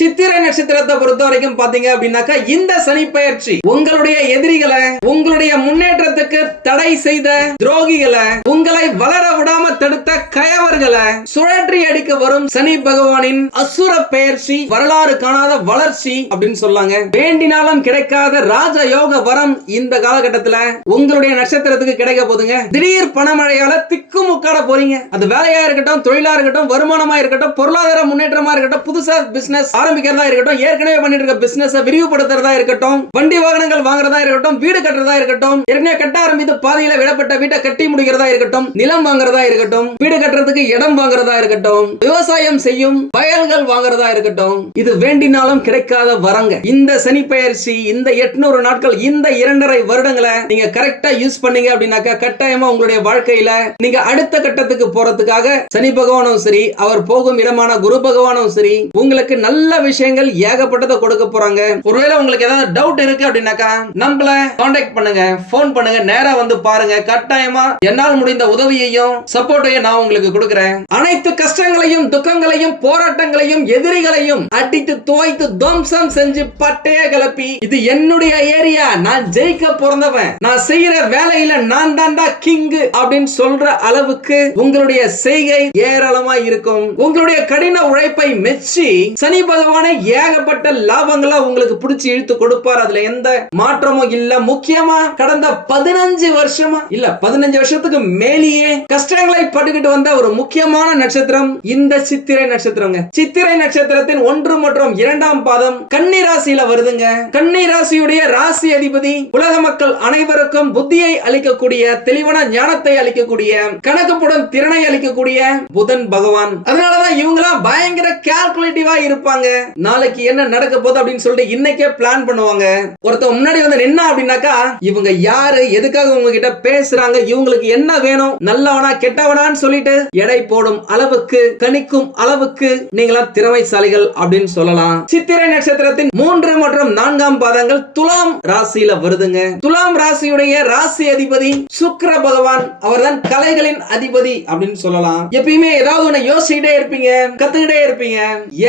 சித்திரை நட்சத்திரத்தை பொறுத்த வரைக்கும் பாத்தீங்க அப்படின்னாக்கா இந்த சனி பெயர்ச்சி உங்களுடைய எதிரிகளை, உங்களுடைய முன்னேற்றத்துக்கு தடை செய்த துரோகிகளை, உங்களை வளர விடாம தடுத்த கயவர்களை சுழற்றி அடிக்க வரும் சனி பகவானின் அசுர பெயர்ச்சி, வரலாறு காணாத வளர்ச்சி அப்படின்னு சொல்லாங்க. வேண்டினாலும் கிடைக்காத ராஜ யோக வரம் இந்த காலகட்டத்துல உங்களுடைய நட்சத்திரத்துக்கு கிடைக்க போதுங்க. திடீர் பணமழையால திக்குமுக்காட போறீங்க. அது வேலையா இருக்கட்டும், தொழிலா இருக்கட்டும், வருமானமா இருக்கட்டும், பொருளாதார முன்னேற்றமா இருக்கட்டும், புதுசா பிசினஸ் ஆரம்பிக்கிறதா இருக்கட்டும், ஏற்கனவே பண்ணிட்டு இருக்க பிசினஸ் விரிவுபடுத்துறதா இருக்கட்டும், வண்டி வாகனங்கள் வாங்குறதா இருக்கட்டும், வீடு கட்டுறதா இருக்கட்டும், ஏற்கனவே கட்ட ஆரம்பித்து பாதியில விடப்பட்ட வீட்டை கட்டி முடிக்கிறதா இருக்கட்டும், நிலம் வாங்குறதா இருக்கட்டும், வீடு கட்டுறதுக்கு இடம் வாங்குறதா இருக்கட்டும், விவசாயம் செய்யும் வயல்கள் வாங்குறதா இருக்கட்டும், இது வேண்டினாலும் கிடைக்காத வரங்க. இந்த சனி பெயர்ச்சி, இந்த 800 நாட்கள், இந்த 2.5 வருடங்களை நீங்க கரெக்டா யூஸ் பண்ணீங்க அப்படின்னாக்கா கட்டாயமா உங்களுடைய வாழ்க்கையில நீங்க அடுத்த கட்டத்துக்கு போறதுக்காக சனி பகவானும் சரி, அவர் போகும் இடமான குரு பகவானும் சரி, உங்களுக்கு நல்ல விஷயங்கள் ஏகப்பட்டதை கொடுக்க போறாங்க. ஒருவேளை உங்களுக்கு ஏதாவது டவுட் இருக்கு அப்படின்னாக்கா நம்மள கான்டாக்ட் பண்ணுங்க, போன் பண்ணுங்க, நேரா வந்து பாருங்க. கட்டாயமா என்னால் முடிந்த உதவியையும் சப்போர்ட்டையும் நான் உங்களுக்கு கொடுக்கிறேன். அனைத்து கஷ்டங்களையும், துக்கங்களையும், போராட்டங்களையும், எதிரிகளையும் அடித்து துவைத்து துவம்சம் செஞ்சு பட்டைய கிளப்பி, இது என்னுடைய ஏரியா, நான் ஜெயிக்க பிறந்தவன், நான் செய்யற வேலையில நான் தான்டா கிங் அப்படின்னு சொல்ற அளவுக்கு உங்களுடைய செய்கை ஏராளமா இருக்கும். உங்களுடைய கடின உழைப்பை மெச்சி சனி பகவானை ஏகப்பட்ட லாபங்களா உங்களுக்கு பிடிச்சி இழுத்து கொடுப்பார். அதுல எந்த மாற்றமும் இல்ல. முக்கியமா கடந்த 15 வருஷமா இல்ல 15 வருஷத்துக்கு மேலேயே கஷ்டங்களை பட்டுக்கிட்டு வந்த ஒரு முக்கியமான நட்சத்திரம் இந்த சித்திரை நட்சத்திரங்க. சித்திரை நட்சத்திரத்தின் 1 மற்றும் 2ஆம் பாதம் கன்னி ராசியில வருதுங்க. கன்னி ராசியுடைய ராசி அதிபதி உலக மக்கள் அனைவருக்கும் புத்தியை அளிக்கக்கூடிய, தெளிவான ஞானத்தை அளிக்கக்கூடிய, கணக்குப்படும் திறனை அளிக்கக்கூடிய புதன் பகவான். அதனாலதான் இவங்களாம் பயங்கர கால்குலேட்டிவா இருப்பாங்க. நாளைக்கு என்ன நடக்க போகுது அப்படின்னு சொல்லிட்டு இன்னைக்கே பிளான் பண்ணுவாங்க. ஒருத்தர் முன்னாடி வந்து நின்னா அப்படின்னாக்கா இவங்க யாரு, எதுக்காக உங்ககிட்ட பேசுறாங்க, இவங்களுக்கு என்ன வேணும், நல்லவனா கெட்டவனான்னு சொல்லிட்டு எடை போடும் அளவுக்கு, கணிக்கும் அளவுக்கு நீங்களா திறமைசாலிகள் அப்படின்னு சொல்லலாம். சித்திரை நட்சத்திரத்தின் 3 மற்றும் 4ஆம் பாதங்கள் துலாம் ராசியில வருதுங்க. துலாம் ராசியுடைய ராசி அதிபதி சுக்கிர பகவான். அவர்தான் கலைகளின் அதிபதி அப்படின்னு சொல்லலாம். எப்பயுமே ஏதாவது ஒண்ணு யோசிச்சுட்டே இருப்பீங்க, கத்துக்கிட்டே இருப்பீங்க.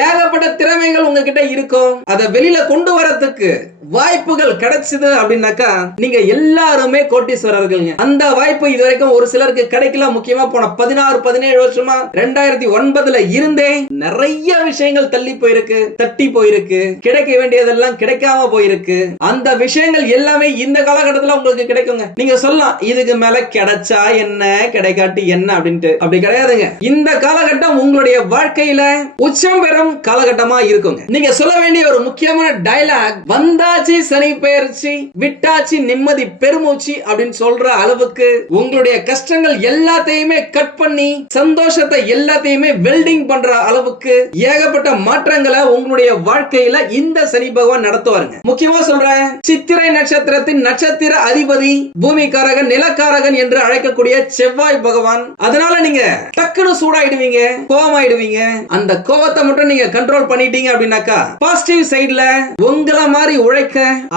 ஏகப்பட்ட திறமைகள் உங்ககிட்ட இருக்கும். அதை வெளியில கொண்டு வரதுக்கு வாய்ப்புகள் கிடைச்சது அப்படின்னாக்கா நீங்க எல்லாருமே கோட்டீஸ்வரர்கள். அந்த வாய்ப்பு இதுவரைக்கும் ஒரு சிலருக்கு கிடைக்கல. முக்கியமா போன 16-17 வருஷமா 2009ல இருந்தே நிறைய விஷயங்கள் தள்ளி போயிருக்கு, தட்டி போயிருக்கு, கிடைக்க வேண்டியதெல்லாம் கிடைக்காம போயிருக்கு. அந்த விஷயங்கள் எல்லாமே இந்த காலகட்டத்தில் உங்களுக்கு கிடைக்குங்க. நீங்க சொல்லலாம் இதுக்கு மேல கிடைச்சா என்ன, கிடைக்காட்டி என்ன அப்படின்ட்டு. அப்படி கிடையாதுங்க. இந்த காலகட்டம் உங்களுடைய வாழ்க்கையில உச்சம் பெறும் காலகட்டமா இருக்குங்க. நீங்க சொல்ல வேண்டிய ஒரு முக்கியமான டயலாக், வந்தாச்சு சனி பெயர்ச்சி, விட்டாச்சு நிம்மதி பெருமூச்சு அப்படின்னு சொல்ற அளவுக்கு உங்களுடைய கஷ்டங்கள் எல்லாத்தையுமே கட் பண்ணி சந்தோஷத்தை எல்லாத்தையுமே வெல்டிங் பண்ற அளவுக்கு ஏகப்பட்ட மாற்றங்களை உங்களுடைய வாழ்க்கையில இந்த சனி பகவான் நடத்துவாருங்க. முக்கியமா சொல்றேன், சித்திரை நட்சத்திரத்தின் நட்சத்திர அதிபதி பூமிக்காரகன், நிலக்காரகன் என்று அழைக்கக்கூடிய செவ்வாய் பகவான். அதனால நீங்க டக்குனு சூடாயிடுவீங்க, கோவமாயிடுவீங்க. அந்த கோவத்தை மட்டும் நீங்க கண்ட்ரோல் பண்ணிட்டீங்க அப்படின்னாக்கா பாசிட்டிவ் சைடுல உங்களை மாதிரி உழைக்க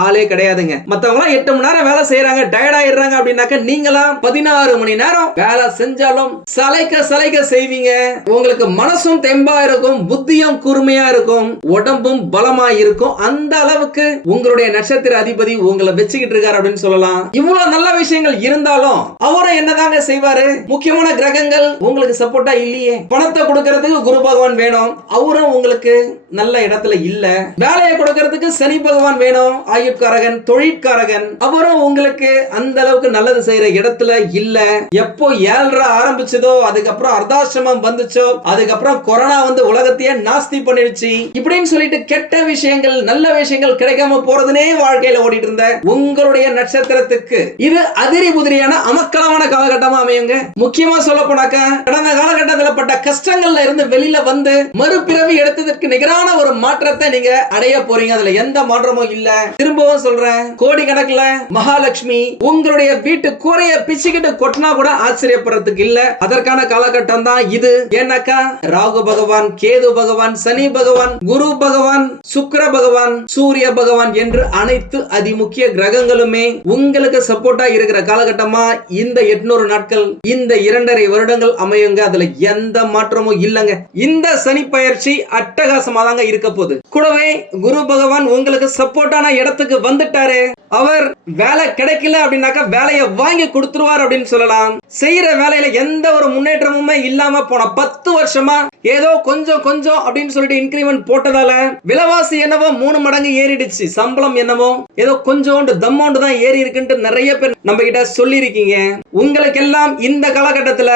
ஆளே கிடையாதுங்க. மத்தவங்க 8 மணி நேரம் வேலை செய்யறாங்க, டயர்ட் ஆயிடுறாங்க அப்படின்னாக்கா நீங்களா 16 மணி நேரம் வேலை செஞ்சாலும் சலைக்க செய்வீங்க. உங்களுக்கு மனசும் தெம்பா இருக்கும், புத்தியும் கூர்மையா இருக்கும், உடம்பும் பலமா இருக்கும். அந்த அளவுக்கு உங்களுடைய நட்சத்திர அதிபதி உங்களை வச்சுக்கிட்டு இருக்காரு அப்படின்னு சொல்லலாம். இவ்வளவு நல்ல விஷயங்கள் இருந்தாலும் அவரும் என்னதாங்க செய்வாரு? முக்கியமான கிரகங்கள் உங்களுக்கு சப்போர்ட்டா இல்லையே. பணத்தை கொடுக்கறதுக்கு குரு பகவான் வேணும், அவரும் உங்களுக்கு நல்ல இடத்துல இல்ல. வேலையை கொடுக்கறதுக்கு சனி பகவான் வேணும், ஆயுட்காரகன், தொழிற்காரகன், அவரும் உங்களுக்கு அந்த அளவுக்கு நல்லது செய்யற இடத்துல இல்ல. எப்போ 7 ஆரம்பிச்சதோ, அதுக்கப்புறம் அர்த்தாசிரமம் வந்துச்சோ, அதுக்கப்புறம் கொரோனா வந்து உலகத்தையே நாஸ்தி பண்ணிடுச்சு, இப்படின்னு சொல்லிட்டு கெட்ட விஷயங்கள், நல்ல விஷயங்கள் கிடைக்காம போறதுனே வாழ்க்கையில ஓடிட்டு இருந்த உங்களுடைய நட்சத்திரத்துக்கு இது அதிரி புதிரியான அமக்கலமான காலகட்டமா அமையுங்க. முக்கியமா சொல்ல போனாக்கா கடந்த காலகட்டத்தில் பட்ட கஷ்டங்கள்ல இருந்து வெளியில வந்து மறுபிறவி எடுத்ததற்கு நிகரான ஒரு மாற்றத்தை நீங்க அடைய போறீங்க. அதுல எந்த மாற்றமும் இல்ல. இல்ல. திரும்பவும் சொல்றேன், கோடி கணக்குல மகாலட்சுமி உங்களுடைய வீட்டு கூரைய பிச்சுக்கிட்டு கொட்டினா கூட ஆச்சரியப்படுறதுக்கு இல்ல. அதற்கான காலகட்டம் தான் இது. ஏன்னாக்கா ராகு பகவான், கேது பகவான், சனி பகவான், குரு பகவான், சுக்கிர பகவான், சூரிய பகவான் என்று அனைத்து அதிமுக்கிய கிரகங்களுமே உங்களுக்கு சப்போர்ட்டா இருக்கிற காலகட்டமா இந்த 800 நாட்கள், இந்த 2.5 வருடங்கள் அமையுங்க. அதுல எந்த மாற்றமும் இல்லங்க. இந்த சனி பயிற்சி அட்டகாசமா தாங்க இருக்க போகுது. கூடவே குரு பகவான் உங்களுக்கு சப்போர்ட்டான இடத்துக்கு வந்துட்டாரு. அவர் வேலை கிடைக்கல அப்படின்னாக்கா வேலையை வாங்கி கொடுத்துருவார் அப்படின்னு சொல்லலாம். செய்யற வேலையில எந்த ஒரு முன்னேற்றமுமே இல்லாம போன 10 வருஷமா ஏதோ கொஞ்சம் கொஞ்சம் அப்படின்னு சொல்லிட்டு இன்கிரிமெண்ட் போட்டதால விலைவாசி என்னவோ 3 மடங்கு ஏறிடுச்சு. சம்பளம் என்னவோ ஏதோ கொஞ்சோண்டு தம்மோண்டு தான் ஏறி இருக்குன்னு நிறைய பேர் நம்ம கிட்ட சொல்லி இருக்கீங்க. உங்களுக்கு எல்லாம் இந்த காலகட்டத்துல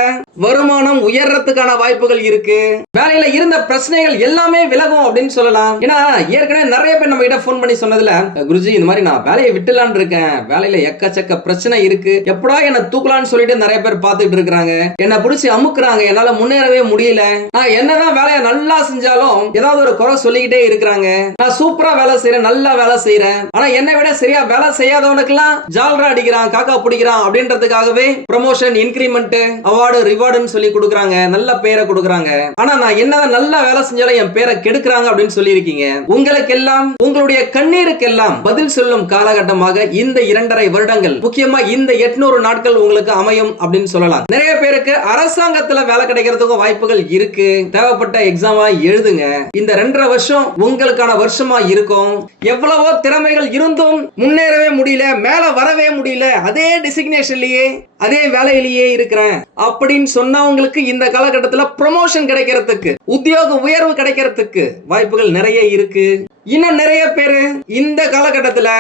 வருமானம் உயர்றதுக்கான வாய்ப்புகள் இருக்கு. வேலையில இருந்த பிரச்சனைகள் எல்லாமே விலகும் அப்படின்னு சொல்லலாம். ஏன்னா ஏற்கனவே நிறைய பேர் நம்ம கிட்ட போன் பண்ணி சொன்னதுல, குருஜி இந்த மாதிரி நான் வேலையை விட்டுலான்னு இருக்கேன், வேலையில எக்கச்சக்க பிரச்சனை இருக்கு, எப்படா என்ன தூக்கலான்னு சொல்லிட்டு நிறைய பேர் பார்த்துட்டு இருக்காங்க. என்ன பிடிச்சி அமுக்குறாங்க, என்னால முன்னேறவே முடியல. நான் என்னதான் வேலையை நல்லா செஞ்சாலும் ஏதாவது ஒரு குறை சொல்லிக்கிட்டே இருக்கிறாங்க. நான் சூப்பரா வேலை செய்யறேன், நல்லா வேலை செய்யறேன், ஆனா என்னை விட சரியா வேலை செய்யாதவனுக்கு எல்லாம் ஜால்ரா அடிக்கிறான், காக்கா பிடிக்கிறான் அப்படின்றதுக்காகவே ப்ரமோஷன், இன்கிரிமெண்ட், அவார்டு, ரிவார்டுன்னு சொல்லி கொடுக்குறாங்க, நல்ல பேரை கொடுக்குறாங்க. ஆனா நான் என்னதான் நல்லா வேலை செஞ்சாலும் என் பேரை கெடுக்கிறாங்க அப்படின்னு சொல்லி இருக்கீங்க. உங்களுக்கு எல்லாம் உங்களுடைய கண்ணீருக்கு எல்லாம் பதில் சொல்லும் காலகட்டமாக இந்த 2.5 வருடங்கள், முக்கியமா இந்த 800 நாட்கள் உங்களுக்கு அமையும் அப்படின்னு சொல்லலாம். நிறைய பேருக்கு அரசாங்கத்துல வேலை கிடைக்கிறதுக்கும் வாய்ப்புகள் இருக்கு. தேவைப்பட்ட எக்ஸாம் எழுதுங்க. இந்த 2.5 வருஷம் உங்களுக்கான வருஷமா இருக்கும். எவ்வளவோ திறமைகள் இருந்தும் முன்னேறவே முடியல, மேல வரவே முடியல, அதே டெசிக்னேஷன்லயே அதே வேலையிலேயே இருக்கிறேன் அப்படின்னு சொன்னவங்களுக்கு இந்த காலகட்டத்தில் ப்ரமோஷன் கிடைக்கிறதுக்கு, உத்தியோக உயர்வு கிடைக்கிறதுக்கு வாய்ப்புகள் நிறைய இருக்கு. இன்னும் நிறைய பேரு இந்த காலகட்டத்துல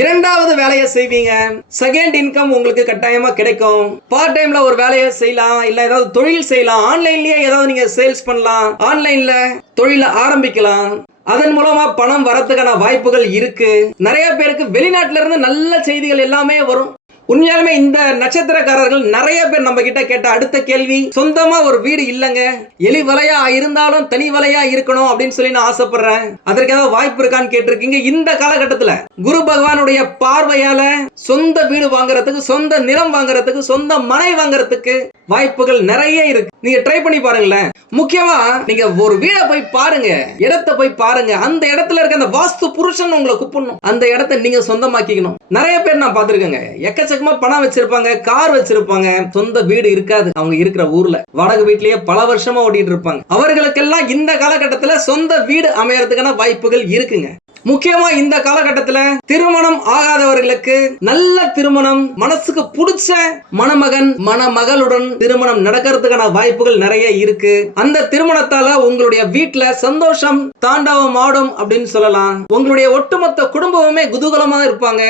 2வது வேலையை செய்வீங்க. செகண்ட் இன்கம் உங்களுக்கு கட்டாயமா கிடைக்கும். பார்ட் டைம்ல ஒரு வேலையை செய்யலாம், இல்ல ஏதாவது தொழில் செய்யலாம், ஆன்லைன்லயே ஏதாவது நீங்க சேல்ஸ் பண்ணலாம், ஆன்லைன்ல தொழிலை ஆரம்பிக்கலாம். அதன் மூலமா பணம் வரதுக்கான வாய்ப்புகள் இருக்கு. நிறைய பேருக்கு வெளிநாட்டுல இருந்து நல்ல செய்திகள் எல்லாமே வரும். உண்மையாலுமே இந்த நட்சத்திரக்காரர்கள் நிறைய பேர் நம்ம கிட்ட கேட்ட அடுத்த கேள்வி, சொந்தமா ஒரு வீடு இல்லங்க, எலி வலையா இருந்தாலும் தனி வலையா இருக்கணும் அப்படின்னு சொல்லி நான் ஆசைப்படுறேன், அதற்கு ஏதாவது வாய்ப்பு இருக்கான்னு கேட்டிருக்கீங்க. இந்த காலகட்டத்துல குரு பகவானுடைய பார்வையால சொந்த வீடு வாங்குறதுக்கு, சொந்த நிலம் வாங்குறதுக்கு, சொந்த மனை வாங்குறதுக்கு வாய்ப்புகள் நிறைய இருக்கு. நீங்க ட்ரை பண்ணி பாருங்களேன். முக்கியமா நீங்க ஒரு வீடை போய் பாருங்க, இடத்தை போய் பாருங்க. அந்த இடத்துல இருக்க அந்த வாஸ்து புருஷன் உங்களை கூப்பிடணும், அந்த இடத்தை நீங்க சொந்தமாக்கிக்கணும். நிறைய பேர் நான் பார்த்திருக்கேங்க, எக்கச்சக்கமா பணம் வச்சிருப்பாங்க, கார் வச்சிருப்பாங்க, சொந்த வீடு இருக்காது. அவங்க இருக்கிற ஊர்ல வாடகை வீட்லயே பல வருஷமா ஓட்டிட்டு இருப்பாங்க. அவர்களுக்கெல்லாம் இந்த காலகட்டத்துல சொந்த வீடு அமையறதுக்கான வாய்ப்புகள் இருக்குங்க. முக்கியமா இந்த காலகட்டத்துல திருமணம் ஆகாதவர்களுக்கு நல்ல திருமணம், மனசுக்கு பிடிச்ச மணமகன் மணமகளுடன் திருமணம் நடக்கிறதுக்கான வாய்ப்புகள் நிறைய இருக்கு. அந்த திருமணத்தால உங்களுடைய வீட்டுல சந்தோஷம் தாண்டவம் ஆடும் அப்படின்னு சொல்லலாம். உங்களுடைய ஒட்டுமொத்த குடும்பமே குதூகலமா இருப்பாங்க.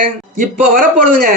இப்ப வரப்போறதுங்க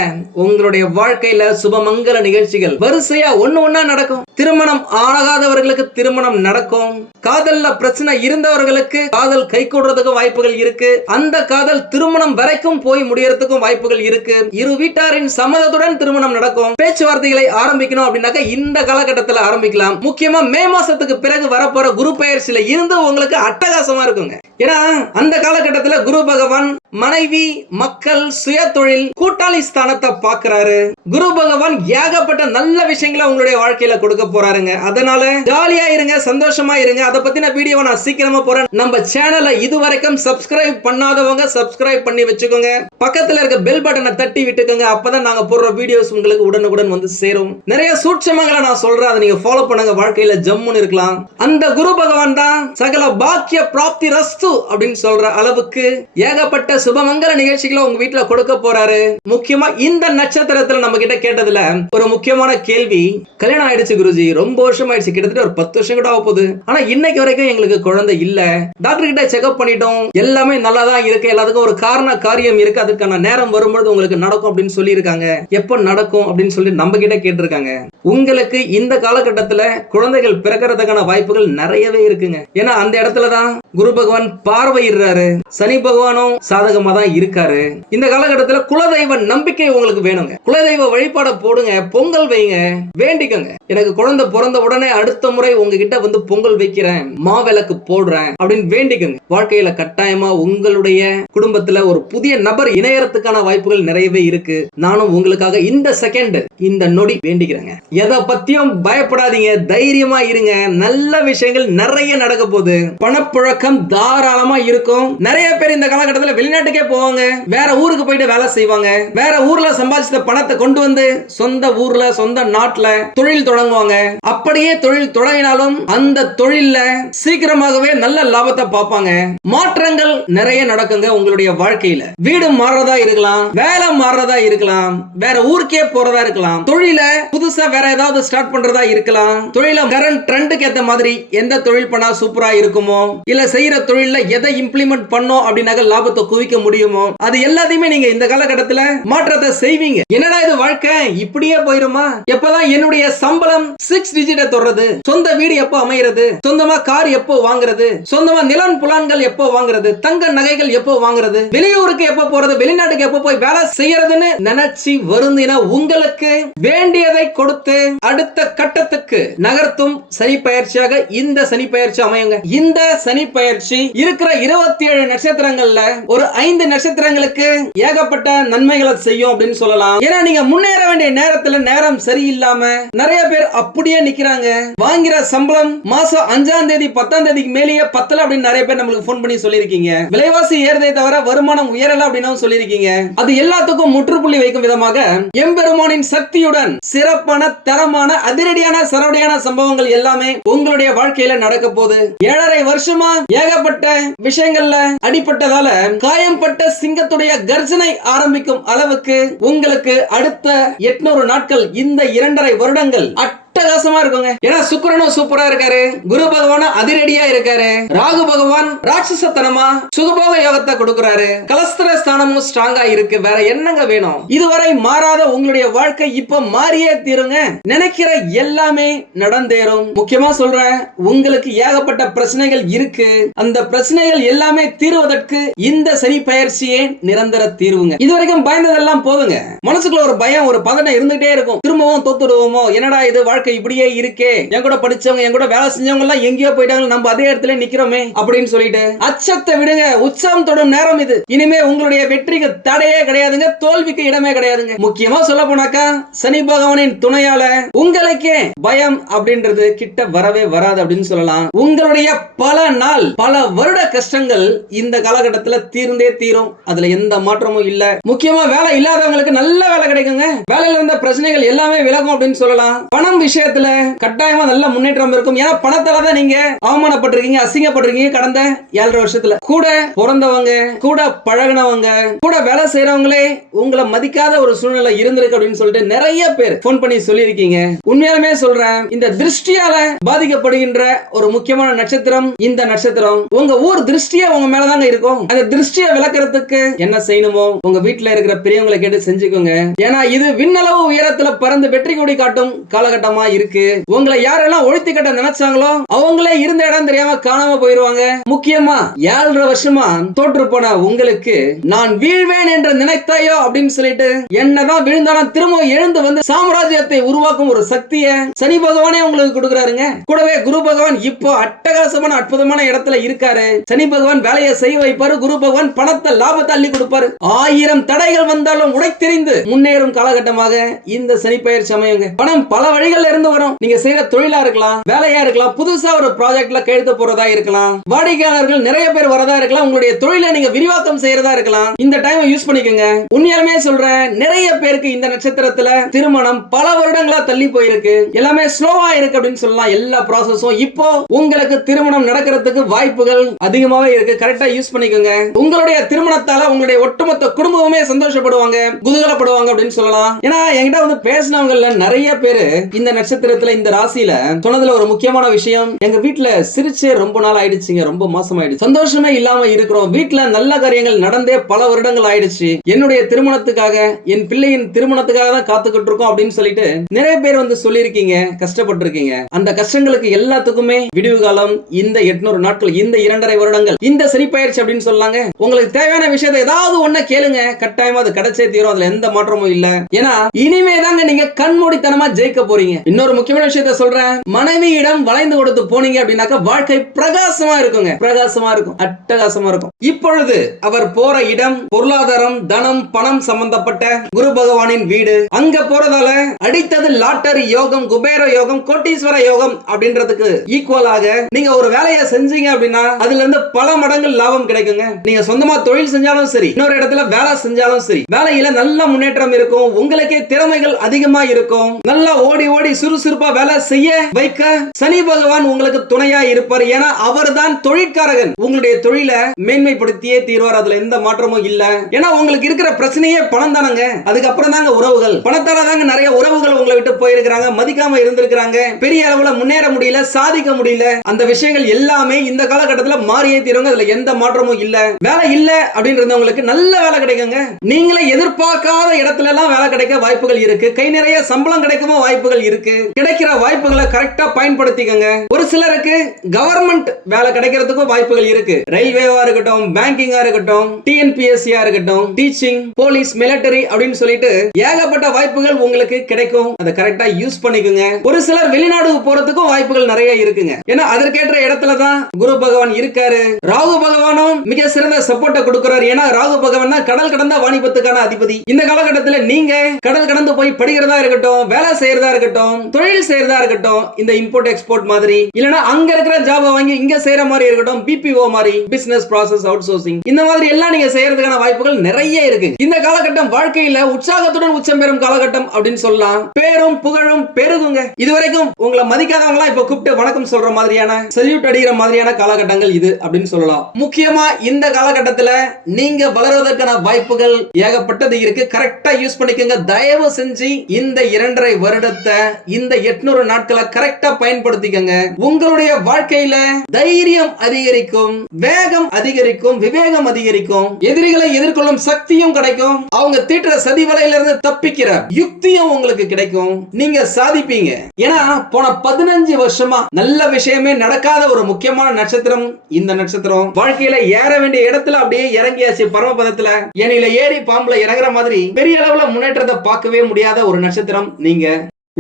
உங்களுடைய வாழ்க்கையில சுபமங்கல நிகழ்ச்சிகள் வரிசையா ஒண்ணு நடக்கும். திருமணம் ஆகாதவர்களுக்கு திருமணம் நடக்கும். காதல்ல பிரச்சனை இருந்தவர்களுக்கு காதல் கை கூடுறதுக்கு வாய்ப்புகள் இருக்கு. அந்த காதல் திருமணம் வரைக்கும் போய் முடியறதுக்கும் வாய்ப்புகள் இருக்கு. இரு வீட்டாரின் சம்மதத்துடன் திருமணம் நடக்கும். பேச்சுவார்த்தைகளை ஆரம்பிக்கணும் அப்படின்னாக்க இந்த காலகட்டத்தில் ஆரம்பிக்கலாம். முக்கியமா மே மாசத்துக்கு பிறகு வரப்போற குரு பெயர்ச்சியில இருந்து உங்களுக்கு அட்டகாசமா இருக்குங்க. ஏன்னா அந்த காலகட்டத்தில் குரு பகவான் மனைவி, மக்கள், சுய தொழில், கூட்டாளி ஸ்தானத்தை பார்க்கிறாரு. குரு பகவான் ஏகப்பட்ட நல்ல விஷயங்களை உங்களுடைய வாழ்க்கையில கொடுக்க போறாருங்க. அதனால ஜாலியா இருங்க, சந்தோஷமா இருங்க. அதை பத்தின வீடியோ நான் சீக்கிரமா போறேன். நம்ம சேனலை இதுவரைக்கும் சப்ஸ்கிரைப் பண்ணாதவங்க சப்ஸ்கிரைப் பண்ணி வச்சுக்கோங்க. பக்கத்துல இருக்க பெல் பட்டனை தட்டி விட்டுக்கோங்க. அப்பதான் நாங்க போடுற வீடியோஸ் உங்களுக்கு உடனுக்குடன் வந்து சேரும். நிறைய சூட்சமங்களை நான் சொல்றேன், அதை நீங்க ஃபாலோ பண்ணுங்க. வாழ்க்கையில ஜம்முன்னு இருக்கலாம். அந்த குரு பகவான் தான் சகல பாக்கிய பிராப்தி ரஸ்து அப்படின்னு சொல்ற அளவுக்கு ஏகப்பட்ட சுபமங்கல நிகழ்ச்சிகளை உங்க வீட்டுல கொடுக்க போறாரு. முக்கியமா இந்த நட்சத்திரத்துல நம்ம கிட்ட கேட்டதுல ஒரு முக்கியமான கேள்வி, கல்யாணம் ஆயிடுச்சு குருஜி, ரொம்ப வருஷம் ஆயிடுச்சு, கிட்டத்தட்ட ஒரு 10 வருஷம் கூட ஆக போகுது, ஆனா இன்னைக்கு வரைக்கும் எங்களுக்கு குழந்தை இல்ல, டாக்டர் கிட்ட செக்அப் பண்ணிட்டோம், எல்லாமே நல்லா தான் இருக்கு, எல்லாத்துக்கும் ஒரு காரண காரியம் இருக்கு, அதுக்கான நேரம் வரும்போது உங்களுக்கு நடக்கும் அப்படின்னு சொல்லி இருக்காங்க. எப்ப நடக்கும் அப்படின்னு சொல்லி நம்ம கிட்ட கேட்டிருக்காங்க. உங்களுக்கு இந்த காலகட்டத்துல குழந்தைகள் பிறக்கிறதுக்கான வாய்ப்புகள் நிறையவே இருக்குங்க. ஏன்னா அந்த இடத்துலதான் குரு பகவான் பார்வையிடுறாரு. சனி பகவானும் சாதனை சாதகமா தான் இருக்காரு. இந்த காலகட்டத்தில் குலதெய்வ நம்பிக்கை உங்களுக்கு வேணுங்க. குலதெய்வ வழிபாட போடுங்க, பொங்கல் வைங்க, வேண்டிக்கங்க. எனக்கு குழந்தை பிறந்த உடனே அடுத்த முறை உங்ககிட்ட வந்து பொங்கல் வைக்கிறேன், மாவிளக்கு போடுறேன் அப்படின்னு வேண்டிக்கங்க. வாழ்க்கையில கட்டாயமா உங்களுடைய குடும்பத்துல ஒரு புதிய நபர் இணையறதுக்கான வாய்ப்புகள் நிறையவே இருக்கு. நானும் உங்களுக்காக இந்த செகண்ட் இந்த நொடி வேண்டிக்கிறேங்க. எதை பத்தியும் பயப்படாதீங்க, தைரியமா இருங்க. நல்ல விஷயங்கள் நிறைய நடக்க போகுது. பணப்புழக்கம் தாராளமா இருக்கும். நிறைய பேர் இந்த காலகட்டத்தில் வெளிநாட்டுக்கே போவாங்க, வேற ஊருக்கு போயிட்டு வேலை செய்வாங்க. வேற ஊர்ல சம்பாதிச்ச பணத்தை கொண்டு வந்து சொந்த ஊர்ல சொந்த நாட்டுல தொழில் தொடங்குவாங்க. அப்படியே தொழில் தொடங்கினாலும் அந்த தொழில்ல சீக்கிரமாகவே நல்ல லாபத்தை பார்ப்பாங்க. மாற்றங்கள் நிறைய நடக்குங்க உங்களுடைய வாழ்க்கையில. வீடு மாறதா இருக்கலாம், வேலை மாறதா இருக்கலாம், வேற ஊருக்கே போறதா இருக்கலாம், தொழில புதுசா வேற ஏதாவது ஸ்டார்ட் பண்றதா இருக்கலாம். தொழில கரண்ட் ட்ரெண்டுக்கு ஏத்த மாதிரி எந்த தொழில் பண்ணா சூப்பரா இருக்குமோ, இல்ல செய்யற தொழில எதை இம்ப்ளிமெண்ட் பண்ணோம் அப்படின்னாக்க லாபத்தை குவிக்க முடியுமோ, அது எல்லாத்தையுமே நீங்க இந்த காலகட்டத்துல மாற்றத்தை செய்வீங்க. என்னடா இது வாழ்க்கை இப்படியே போயிருமா? எப்பதான் என்னுடைய சம்பளம் 6 டிஜிட்டை தொடர்றது? சொந்த வீடு எப்போ அமைகிறது? சொந்தமா கார் எப்போ வாங்குறது? சொந்தமா நிலம் புலான்கள் எப்போ வாங்குறது? தங்க நகைகள் எப்போ வாங்குறது? வெளியூருக்கு எப்போ போறது? வெளிநாட்டுக்கு எப்போ போய் வேலை செய்யறதுன்னு நினைச்சு வருந்தினா உங்களுக்கு வேண்டியதை கொடுத்து அடுத்த கட்டத்துக்கு நகர்த்தும் சனி பயிற்சியாக இந்த சனி பயிற்சி அமையுங்க. இந்த சனி பயிற்சி இருக்கிற 27 நட்சத்திரங்கள்ல ஒரு 5 நட்சத்திரங்களுக்கு ஏகப்பட்ட நன்மைகளை செய்யும் அப்படின்னு சொல்லலாம். ஏன்னா நீங்க முன்னேற வேண்டிய நேரத்துல நேரம் சரியில்லாம நிறைய பேர் அப்படியே நிக்கிறாங்க. வாங்குற சம்பளம் மாசம் 5ஆம் தேதி 10ஆம் தேதிக்கு மேலேயே பத்தல அப்படின்னு நிறைய பேர் நம்மளுக்கு போன் பண்ணி சொல்லிருக்கீங்க. விலைவாசி ஏறுதே தவிர வருமானம் உயரல அப்படின்னு சொல்லிருக்கீங்க. அது எல்லாத்துக்கும் முற்றுப்புள்ளி வைக்கும் விதமாக எம்பெருமானின் சக்தியுடன் சிறப்பான தரமான அதிரடியான சரவடியான சம்பவங்கள் எல்லாமே உங்களுடைய வாழ்க்கையில நடக்க போகுது. 7.5 வருஷமா ஏகப்பட்ட விஷயங்கள்ல அடிப்பட்டதால காயம்பட்ட சிங்கத்துடைய கர்ஜனை ஆரம்பிக்கும் அளவுக்கு உங்களுக்கு அடுத்த 800 நாட்கள் இந்த 2.5 வருடங்கள் அட்டகாசமா இருக்குங்க. ஏன்னா சுக்கிரனும் சூப்பரா இருக்காரு, குரு பகவான் அதிரடியா இருக்காரு, ராகு பகவான் ராட்சசத்தனமா சுகபோக யோகத்தை கொடுக்கிறாரு, கலஸ்திர ஸ்தானமும் ஸ்ட்ராங்கா இருக்கு. வேற என்னங்க வேணும்? இதுவரை மாறாத உங்களுடைய வாழ்க்கை இப்ப மாறியே தீருங்க. நினைக்கிற எல்லாமே நடந்தேறும். முக்கியமா சொல்றேன், உங்களுக்கு ஏகப்பட்ட பிரச்சனைகள் இருக்கு. அந்த பிரச்சனைகள் எல்லாமே தீர்வதற்கு இந்த சனி பயிற்சியே நிரந்தர தீர்வுங்க. இதுவரைக்கும் பயந்ததெல்லாம் போதுங்க. மனசுக்குள்ள ஒரு பயம், ஒரு பதட்டம் இருந்துட்டே இருக்கும். திரும்பவும் தோத்துடுவோமோ, என்னடா இது வாழ்க்கை இப்படியே இருக்கே, என் கூட படிச்சவங்க என் கூட வேலை செஞ்சவங்க எல்லாம் எங்கேயோ போயிட்டாங்க, நம்ம அதே இடத்துல நிக்கிறோமே அப்படின்னு சொல்லிட்டு அச்சத்தை விடுங்க. உச்சம் தொடும் நேரம் இது. இனிமே உங்களுடைய வெற்றிக்கு தடையே கிடையாதுங்க, தோல்விக்கு இடமே கிடையாதுங்க. முக்கியமா சொல்ல போனாக்கா சனி பகவானின் துணையால உங்களுக்கே பயம் அப்படின்றது கிட்ட வரவே வராது அப்படின்னு சொல்லலாம். உங்களுடைய பல நாள் பல வருட கஷ்டங்கள் இந்த காலகட்டத்தில் தீர்ந்தே தீரும். அதுல எந்த மாற்றமும் இல்ல. முக்கியமா வேலை இல்லாதவங்களுக்கு நல்ல வேலை கிடைக்குங்க. வேலையில இருந்த பிரச்சனைகள் எல்லாமே விலகும் அப்படின்னு சொல்லலாம். பணம் விஷயத்துல கட்டாயமா நல்ல முன்னேற்றம் இருக்கும். ஏன்னா பணத்தால தான் நீங்க அவமானப்பட்டிருக்கீங்க, அசிங்கப்பட்டிருக்கீங்க கடந்த 7.5 வருஷத்துல. கூட பிறந்தவங்க, கூட பழகினவங்க, கூட வேலை செய்யறவங்களே உங்களை மதிக்காத ஒரு சூழ்நிலை இருந்திருக்கு அப்படின்னு சொல்லிட்டு நிறைய பேர் போன் பண்ணி சொல்லியிருக்கீங்க. உண்மையாலுமே சொல்றேன், இந்த திருஷ்டியால பாதிக்கப்படுகின்ற ஒரு முக்கியமான நட்சத்திரம் இந்த நட்சத்திரம். உங்க ஊர் திருஷ்டியா உங்க மேலதாங்க இருக்கும். அந்த திருஷ்டியை விளக்குறதுக்கு என்ன செய்யணுமோ உங்க வீட்டுல இருக்கிற பெரியவங்களை கேட்டு செஞ்சுக்கோங்க. ஏன்னா இது விண்ணளவு உயரத்துல பறந்து வெற்றி கொடி காட்டும் காலகட்டமா இருக்கு. உங்களை யாரெல்லாம் ஒழித்து கட்ட நினைச்சாங்களோ அவங்களே இருந்த இடம் தெரியாம காணாம போயிருவாங்க. முக்கியமா 7.5 வருஷமா தோற்று போன உங்களுக்கு நான் வீழ்வேன் என்று நினைத்தாயோ அப்படின்னு சொல்லிட்டு என்னதான் விழுந்தாலும் திரும்ப எழுந்து வந்து சாம்ராஜ்யத்தை உருவாக்கும் ஒரு சக்தியை சனி பகவானே உங்களுக்கு கொடுக்கிறாருங்க. கூடவே குரு பகவான் இப்போ அட்டகாசமான அற்புதமான இடத்துல இருக்காரு. சனி பகவான் வேலையை செய்ய வைப்பாரு, குரு பகவான் பணத்தை லாபத்தை அள்ளி கொடுப்பாரு. 1000 தடைகள் வந்தாலும் உடைத்தெறிந்து முன்னேறும் காலகட்டமாக இந்த சனி பயிற்சி அமையுங்க. பணம் பல வழிகள்ல இருந்து வரும். நீங்க செய்யற தொழிலா இருக்கலாம், வேலையா இருக்கலாம், புதுசா ஒரு ப்ராஜெக்ட்ல கையெழுத்து போறதா இருக்கலாம், வாடிக்கையாளர்கள் நிறைய பேர் வரதா இருக்கலாம், உங்களுடைய தொழிலை நீங்க விரிவாக்கம் செய்யறதா இருக்கலாம். இந்த டைம் யூஸ் பண்ணிக்கோங்க. உண்மையாலுமே சொல்றேன், நிறைய பேருக்கு இந்த நட்சத்திரத்துல திருமணம் பல வருடங்களா தள்ளி போயிருக்கு, எல்லாமே ஸ்லோவா இருக்கு அப்படின்னு சொல்லலாம். எல்லா ப்ராசஸும் இப்போ உங்களுக்கு திருமணம் நடக்கிறதுக்கு வாய்ப்புகள் அதிகமாவே இருக்கு. கரெக்டா யூஸ் பண்ணிக்கோங்க. உங்களுடைய திருமணத்தால உங்களுடைய ஒட்டுமொத்த குடும்பமே சந்தோஷப்படுவாங்க, குதூகலப்படுவாங்க அப்படின்னு சொல்லலாம். ஏன்னா என்கிட்ட வந்து பேசினவங்கல நிறைய பேரு இந்த நட்சத்திரத்துல இந்த ராசியில சொன்னதுல ஒரு முக்கியமான விஷயம், எங்க வீட்டுல சிரிச்சே ரொம்ப நாள் ஆயிடுச்சுங்க, ரொம்ப மாசம் ஆயிடுச்சு, சந்தோஷமே இல்லாம இருக்கிறோம், வீட்டுல நல்ல காரியங்கள் நடந்தே பல வருடங்கள் ஆயிடுச்சு, என்னுடைய திருமணத்துக்காக என் பிள்ளையின் திருமணத்துக்காக தான் காத்துக்கிட்டு இருக்கோம் அப்படின்னு சொல்லிட்டு நிறைய பேர் வந்து சொல்லியிருக்கீங்க, கஷ்டப்பட்டிருக்கீங்க. அந்த கஷ்டங்களுக்கு எல்லாத்துக்குமே விடிவு காலம் இந்த 800 நாட்கள், இந்த 2.5 வருடங்கள், இந்த சனிப்பெயர்ச்சி அப்படின்னு சொல்லாங்க. உங்களுக்கு தேவையான விஷயத்தை ஏதாவது ஒண்ணு கேளுங்க, கட்டாயமா அது கிடைச்சே தீரும், அதுல எந்த மாற்றமும் இல்ல. ஏன்னா இனிமே தாங்க நீங்க கண்மூடித்தனமா ஜெயிக்க போறீங்க. இன்னொரு முக்கியமான விஷயத்தை சொல்றேன், மனைவியிடம் வளைந்து கொடுத்து போனீங்க அப்படின்னாக்க வாழ்க்கை பிரகாசமா இருக்குங்க, பிரகாசமா இருக்கும், அட்டகாசமா இருக்கும். இப்பொழுது அவர் போற இடம் பொருளாதாரம், தனம், பணம் சம்பந்தப்பட்ட குரு பகவானின் வீடு. அங்க போறதால அடித்தது லாட்டரி யோகம், குபேர யோகம், கோட்டீஸ்வர யோகம் அப்படின்றதுக்கு ஈக்குவலாக நீங்க ஒரு வேலையை செஞ்சீங்க அப்படின்னா அதுல இருந்து பல மடங்கு லாபம் கிடைக்குங்க. நீங்க சொந்தமா தொழில் செஞ்சாலும் சரி, இன்னொரு இடத்துல வேலை செஞ்சாலும் சரி, வேலையில நல்ல முன்னேற்றம் இருக்கும், உங்களுக்கே திறமைகள் அதிகமா இருக்கும், நல்லா ஓடி ஓடி சுறுசுறுப்பா வேலை செய்ய வைக்க சனி பகவான் உங்களுக்கு துணையா இருப்பார். ஏன்னா அவர் தான் தொழிற்காரகன், உங்களுடைய தொழிலை மேன்மைப்படுத்தியே தீர்வார், அதுல எந்த மாற்றமும் இல்ல. ஏன்னா உங்களுக்கு இருக்கிற பிரச்சனையே பணம் தானங்க, அதுக்கப்புறம் தாங்க உறவுகள். பணத்தால தாங்க நிறைய உறவுகள் உங்களை விட்டு போயிருக்கிறாங்க, மதிக்காம இருந்திருக்கிறாங்க, பெரிய அளவுல முன்னேற முடியல, சாதிக்க முடியல. அந்த விஷயங்கள் எல்லாமே இந்த காலகட்டத்தில் மாறியே தீருங்க, அதுல எந்த மாற்றமும் இல்ல. வேலை இல்ல அப்படின்னு இருந்தவங்களுக்கு நல்ல வேலை கிடைக்குங்க, நீங்களே எதிர்பார்க்காத இடத்துல எல்லாம் வேலை கிடைக்க வாய்ப்புகள் இருக்கு, கை நிறைய சம்பளம் கிடைக்கவும் வாய்ப்புகள் இருக்கு. கிடைக்கிற வாய்ப்புகளை கரெக்டா பயன்படுத்திக்கங்க. ஒரு சிலருக்கு கவர்மெண்ட் வேலை கிடைக்கிறதுக்கும் வாய்ப்புகள் இருக்கு, ரயில்வேவா இருக்கட்டும், பேங்கிங்கா இருக்கட்டும், டிஎன்பிஎஸ்சியா இருக்கட்டும், டீச்சிங், போலீஸ், மிலிட்டரி அப்படின்னு சொல்லிட்டு ஏகப்பட்ட வாய்ப்புகள் உங்களுக்கு கிடைக்கும். அதை கரெக்டா யூஸ் பண்ணிக்கோங்க. ஒரு சிலர் வெளிநாடு போறதுக்கும் வாய்ப்புகள் நிறைய இருக்குங்க, ஏன்னா அதற்கேற்ற இடத்துல தான் குரு பகவான் இருக்காரு. ராகு பகவானும் மிக சிறந்த சப்போர்ட்டை கொடுக்கிறார், ஏன்னா ராகு பகவான் தான் கடல் கடந்த வாணிபத்துக்கான அதிபதி. இந்த காலகட்டத்தில் நீங்க கடல் கடந்து போய் படிக்கிறதா இருக்கட்டும், வேலை செய்யறதா இருக்கட்டும், தொழில் செய்யறதா இருக்கட்டும், இந்த இம்போர்ட் எக்ஸ்போர்ட் மாதிரி, இல்லனா அங்க இருக்கிற ஜாபை வாங்கி இங்க செய்யற மாதிரி இருக்கட்டும், பிபிஓ மாதிரி, பிசினஸ் ப்ராசஸ் அவுட் சோர்சிங், இந்த மாதிரி எல்லாம் நீங்க செய்யறதுக்கான வாய்ப்புகள் நிறைய இருக்கு. இந்த காலகட்டம் வாழ்க்கையில உற்சாகத்துடன் உச்சம் பெறும் காலகட்டம் அப்படின்னு சொல்லலாம். பேரும் புகழும் பெருகுங்க. இதுவரைக்கும் உங்களை மதிக்காதவங்க இப்ப கூப்பிட்டு வணக்கம் சொல்ற மாதிரியான, சல்யூட் அடிக்கிற மாதிரியான காலகட்டங்கள் இது அப்படின்னு சொல்லலாம். முக்கியமா இந்த காலகட்டத்துல நீங்க வளர்வதற்கான வாய்ப்புகள் ஏகப்பட்டது இருக்கு, கரெக்டா யூஸ் பண்ணிக்கங்க. தயவு செஞ்சு இந்த 2.5 வருடத்தை, இந்த 800 நாட்களை கரெக்டா பயன்படுத்திக்கங்க. உங்களுடைய வாழ்க்கையில தைரியம் அதிகரிக்கும், வேகம் அதிகரிக்கும், விவேகம் அதிகரிக்கும், எதிரிகளை எதிர்கொள்ளும் சக்தியும் கிடைக்கும், அவங்க தீட்டுற சதி வலையில இருந்து தப்பிக்கிற யுக்தியும் உங்களுக்கு கிடைக்கும், நீங்க சாதிப்பீங்க. ஏன்னா போன 15 வருஷமா நல்ல விஷயமே நடக்காத ஒரு முக்கியமான நட்சத்திரம் இந்த நட்சத்திரம். வாழ்க்கையில ஏற வேண்டிய இடத்துல அப்படியே இறங்கியாச்சு, பரமபதத்துல ஏனில ஏறி பாம்புல இறங்குற மாதிரி பெரிய அளவுல முன்னேற்றத்தை பார்க்கவே முடியாத ஒரு நட்சத்திரம் நீங்க.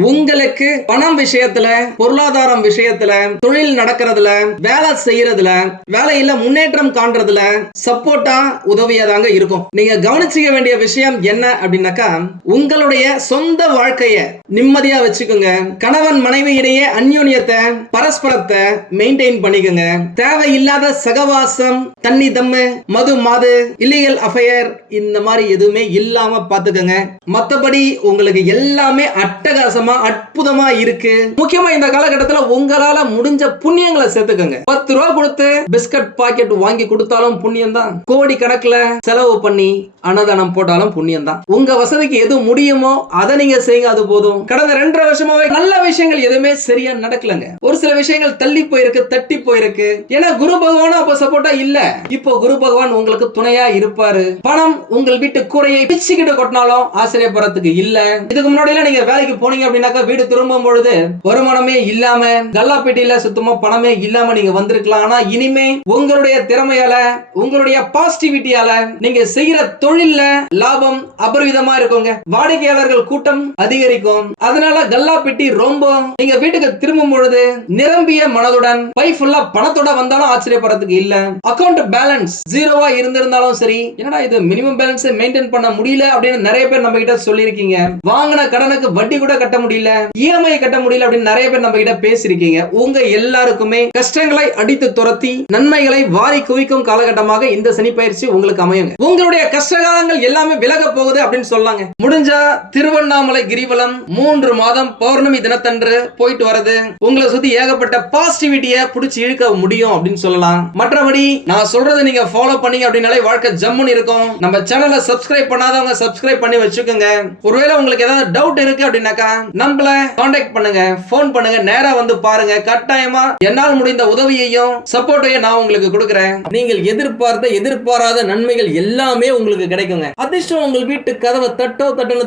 உங்களுக்கு பணம் விஷயத்துல, பொருளாதாரம் விஷயத்துல, தொழில் நடக்கிறதுல, வேலை செய்யறதுல, வேலையில முன்னேற்றம் காண்றதுல சப்போர்ட்டா உதவியாதாங்க இருக்கும். நீங்க கவனிச்சுக்க வேண்டிய விஷயம் என்ன அப்படின்னாக்கா, உங்களுடைய சொந்த வாழ்க்கைய நிம்மதியா வச்சுக்கோங்க. கணவன் மனைவி இடையே அந்யோன்யத்தை, பரஸ்பரத்தை மெயின்டைன் பண்ணிக்கோங்க. தேவையில்லாத சகவாசம், தண்ணி தம்மு, மது மாது, இல்லீகல் அஃபையர் இந்த மாதிரி எதுவுமே இல்லாம பாத்துக்கோங்க. மத்தபடி உங்களுக்கு எல்லாமே அட்டகாசமா அற்புதமா இருக்கு. முக்கியமா இந்த காலகட்டத்துல உங்களால முடிஞ்ச புண்ணியங்களை சேர்த்துக்கங்க. 10 ரூபாய் கொடுத்து பிஸ்கட் பாக்கெட் வாங்கி கொடுத்தாலும் புண்ணியம் தான், கோடி கணக்குல செலவு பண்ணி அன்னதானம் போட்டாலும் புண்ணியம் தான். உங்க வசதிக்கு எது முடியுமோ அதை நீங்க செய்யுங்க, அது போதும். கடந்த 2.5 வருஷமாவே நல்ல விஷயங்கள் எதுவுமே சரியா நடக்கலங்க. ஒரு சில விஷயங்கள் தள்ளி போயிருக்கு, தட்டி போயிருக்கு. ஏன்னா குரு பகவானும் அப்ப சப்போர்ட்டா இல்ல. இப்போ குரு பகவான் உங்களுக்கு துணையா இருப்பாரு. பணம் உங்கள் வீட்டு கூரையை பிச்சுக்கிட்டு கொட்டினாலும் ஆச்சரியப்படுறதுக்கு இல்ல. இதுக்கு முன்னாடி நீங்க வேலைக்கு போனீங்க அப்படின்னாக்கா வீடு திரும்பும் பொழுது வருமானமே இல்லாம, கல்லாப்பேட்டியில சுத்தமா பணமே இல்லாம நீங்க வந்திருக்கலாம். ஆனா இனிமே உங்களுடைய திறமையால, உங்களுடைய பாசிட்டிவிட்டியால நீங்க செய்யற தொழில்ல லாபம் அபரிவிதமா இருக்குங்க. வாடிக்கையாளர்கள் கூட்டம் அதிகரிக்கும். அதனால கல்லாப்பேட்டி ரொம்ப நீங்க வீட்டுக்கு திரும்பும் பொழுது நிரம்பிய மனதுடன், பை ஃபுல்லா பணத்தோட வந்தாலும் ஆச்சரியப்படுறதுக்கு இல்ல. அக்கவுண்ட் பேலன்ஸ் ஜீரோவா இருந்திருந்தாலும் சரி, என்னடா இது மினிமம் பேலன்ஸ் மெயின்டைன் பண்ண முடியல அப்படின்னு நிறைய பேர் நம்ம கிட்ட சொல்லிருக்கீங்க. வாங்கின கடனுக்கு வட்டி கூட கட்ட முடியல, இஎம்ஐ கட்ட முடியல அப்படின்னு நிறைய பேர் நம்ம கிட்ட பேசிருக்கீங்க. உங்க எல்லாருக்குமே கஷ்டங்களை அடித்து துரத்தி நன்மைகளை வாரி குவிக்கும் காலகட்டமாக இந்த சனி பயிற்சி உங்களுக்கு அமையுங்க. உங்களுடைய கஷ்டகாலங்கள் எல்லாமே விலக போகுது அப்படின்னு சொல்லாங்க. முடிஞ்சா திருவண்ணாமலை கிரிவலம் 3 மாதம் பௌர்ணமி தினத்தன்று போயிட்டு வரது உங்களை சுத்தி ஏகப்பட்ட பாசிட்டிவிட்டியை புடிச்சு இழுக்க முடியும் அப்படின்னு சொல்லலாம். மற்றபடி நான் சொல்றது நீங்க ஃபாலோ பண்ணீங்க அப்படின்னாலே வாழ்க்கை ஜம்முன்னு இருக்கும். நம்ம சேனலை சப்ஸ்கிரைப் பண்ணாதவங்க சப்ஸ்கிரைப் பண்ணி வச்சுக்கோங்க. ஒருவேளை உங்களுக்கு ஏதாவது டவுட் இருக்கு அப்படின்னாக்கா நம்மள கான்டாக்ட் பண்ணுங்க, போன் பண்ணுங்க, நேரா வந்து பாருங்க. கட்டாயமா என்னால் முடிந்த உதவியையும் சப்போர்ட்டையும் நான் உங்களுக்கு கொடுக்கிறேன். நீங்கள் எதிர்பாராத நன்மைகள் எல்லாமே உங்களுக்கு கிடைக்குங்க. அதிர்ஷ்டம் உங்கள் வீட்டு கதவை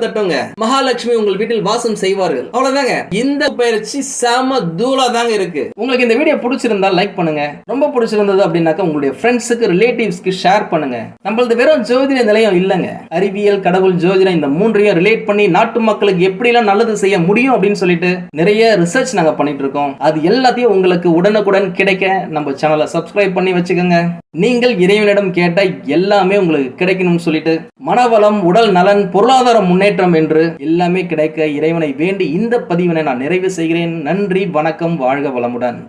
தட்டுங்க. மகாலட்சுமி உங்கள் வீட்டில் வாசம் செய்வார்கள். அவ்வளவுதாங்க. இந்த பயிற்சி செம தூளா தாங்க இருக்கு. உங்களுக்கு இந்த வீடியோ பிடிச்சிருந்தா லைக் பண்ணுங்க. ரொம்ப பிடிச்சிருந்தது அப்படின்னாக்க உங்களுடைய ஃப்ரெண்ட்ஸுக்கு, ரிலேட்டிவ்ஸ்க்கு ஷேர் பண்ணுங்க. நம்மளது வெறும் ஜோதிட நிலையம் இல்லங்க. அறிவியல், கடவுள், ஜோதிடம் இந்த மூன்றையும் ரிலேட் பண்ணி நாட்டு மக்களுக்கு எப்படி எல்லாம் நல்லது செய்ய முடியும் அப்படின்னு சொல்லிட்டு நிறைய ரிசர்ச் நாங்க பண்ணிட்டு இருக்கோம். அது எல்லாத்தையும் உங்களுக்கு உடனுக்குடன் கிடைக்க நம்ம சேனலை சப்ஸ்கிரைப் பண்ணி வச்சுக்கோங்க. நீங்கள் இறைவனிடம் கேட்ட எல்லாமே உங்களுக்கு கிடைக்கணும்னு சொல்லிட்டு மனவளம், உடல் நலன், பொருளாதார முன்னேற்றம் என்று எல்லாமே கிடைக்க இறைவனை வேண்டி இந்த பதிவினை நான் நிறைவு செய்கிறேன். நன்றி, வணக்கம், வாழ்க வளமுடன்.